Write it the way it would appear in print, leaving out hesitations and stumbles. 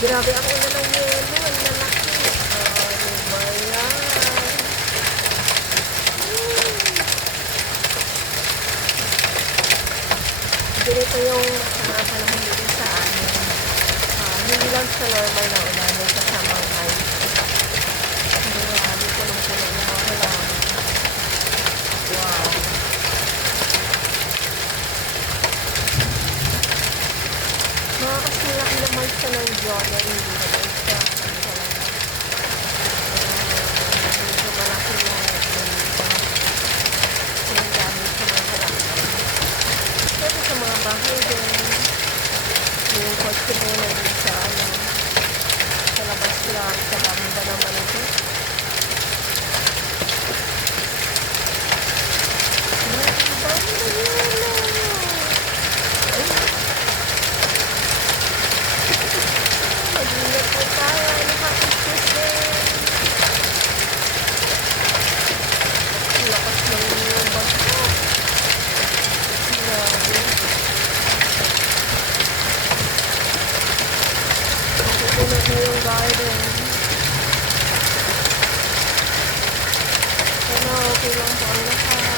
Grabe ang ulan ng yelo, ang lalaki. Ano ba yan? Ganito yung mga panahon dito sa amin. Hindi lang sa normal na ulan, may kasamang ice. Grabe, punong-puno yung mga halaman. Wow. Mga kasilaki naman siya ng jogger, hindi naman siya. Medyo malaki yung sinagamit sa mga halaman. Pero sa mga bahay din, yung kotse mo na din sa labas lang, sa banda naman ito. Mag-ingat po tayo, happy Tuesday! Ang lakas ng bagyo. Grabe. Mapupunod na yung garden. Sana okay lang po ang lahat.